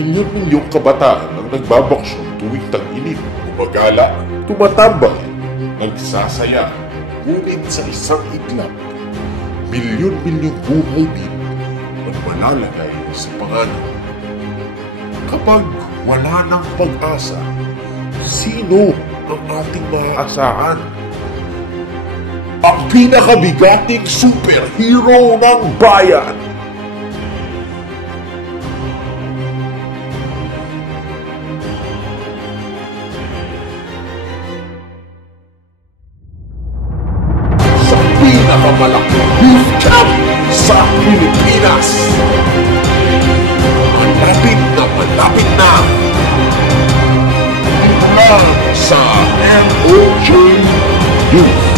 Milyon-milyong kabataan ang nagbabaksyon tuwing tag-init, gumagala, tumatambay, nagsasaya, ngunit sa isang iglap, milyon-milyong buhay din ang malalagay sa panganib. Kapag wala ng pag-asa, sino ang ating maaasahan? Ang pinakabigating superhero ng bayan! Sa pinakamalaking beef camp sa Pilipinas! Malapit na! Sa MOJ News.